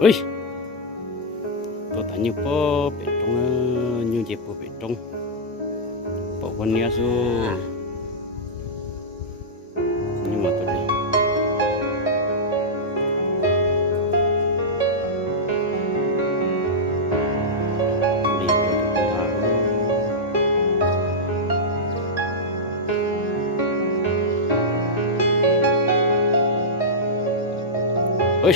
ơi tôi thấy như bố bị trong như dịp bố bị trong bộ con nia số nhưng mà tôi này đi được ơi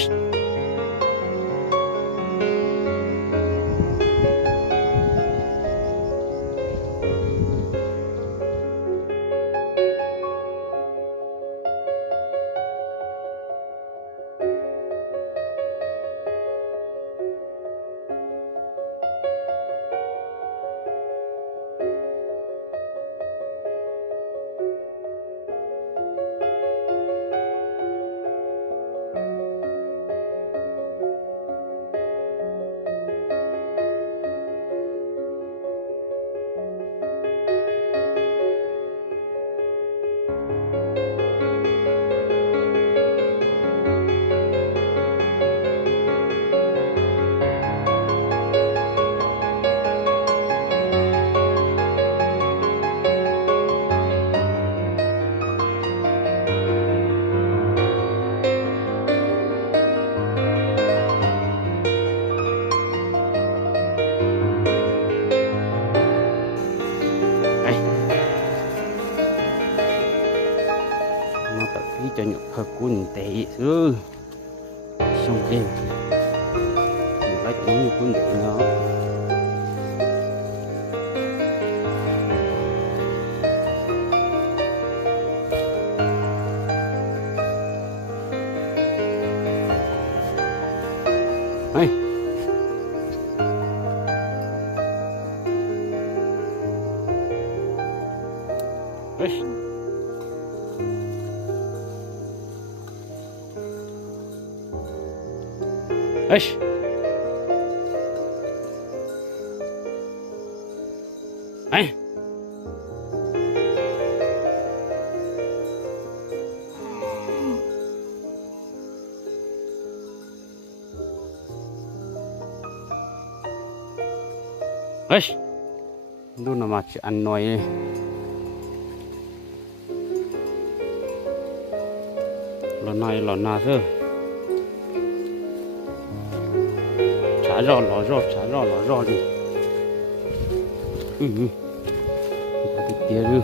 đây nó tập ký cho nhục hợp quân tệ xưa xong kia một lấy cũng như quân tệ nó đây ơi ơi ấy ơi luôn là mà chị ăn nói đi lần này lần nào chứ trả rõ đi có thể tiếc đi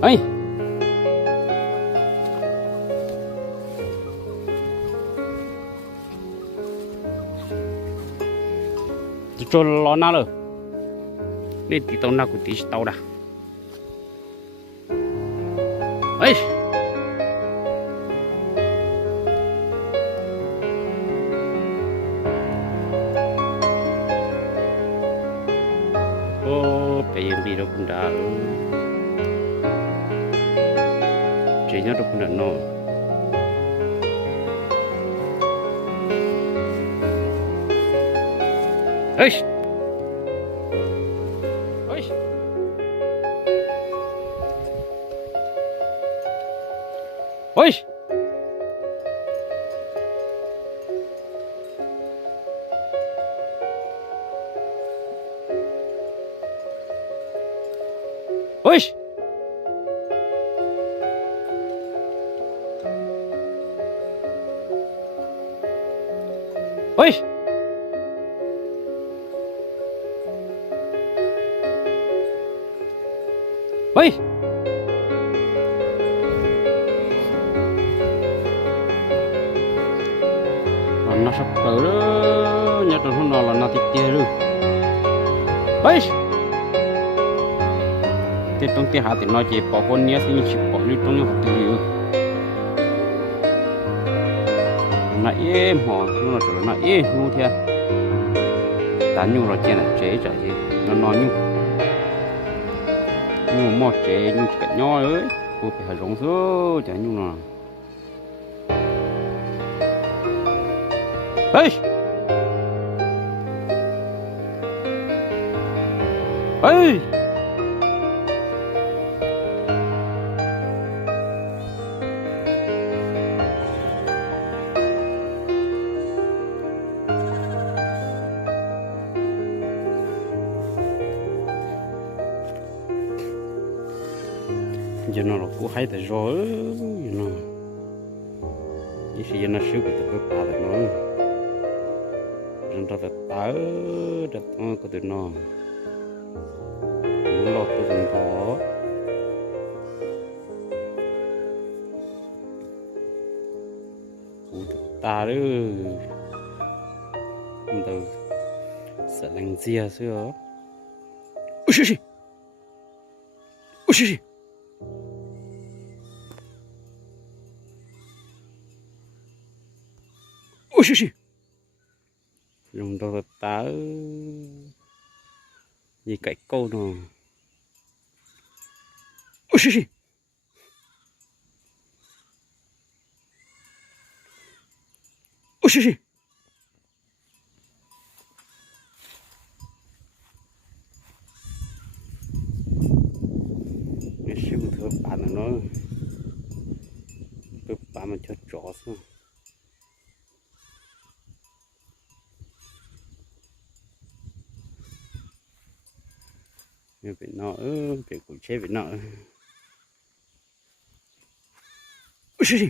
ấy cho lo nào rồi đi tí tàu nào của tí tàu đã ấy ô bây giờ đi đâu cũng đã chỉ nhớ đâu cũng đã nó ấy ấy ơi ơi ơi ơi nó sắp tới đó nhà trường hôm nào là nó thịt kia rồi ơi thì trong thì hạ thì nói chỉ bỏ con nhé thì chỉ bỏ đi trong nhà học từ từ nãy em họ nó trở lại nãy ngu theo tán nhu rồi trên là chế trở gì nó nói nhu nhu một chế nhu cả nhau ấy cô phải rong số chả nhung nào ê ê giờ nó là cô hay tại rồi nó chỉ nó sướng của tụi bà tại nó rồi ta tớ đặt nó có tụi nó lọt tụi nó ta đó từ sợ lành gì xưa ôi xí ôi xí ôi xí dùng đồ tá gì cậy câu nó ôi xí ôi xí cái siêu thừa bạn nó cái bạn mà cho chó xuống bị nọ bị cụ chế bị nọ ôi xí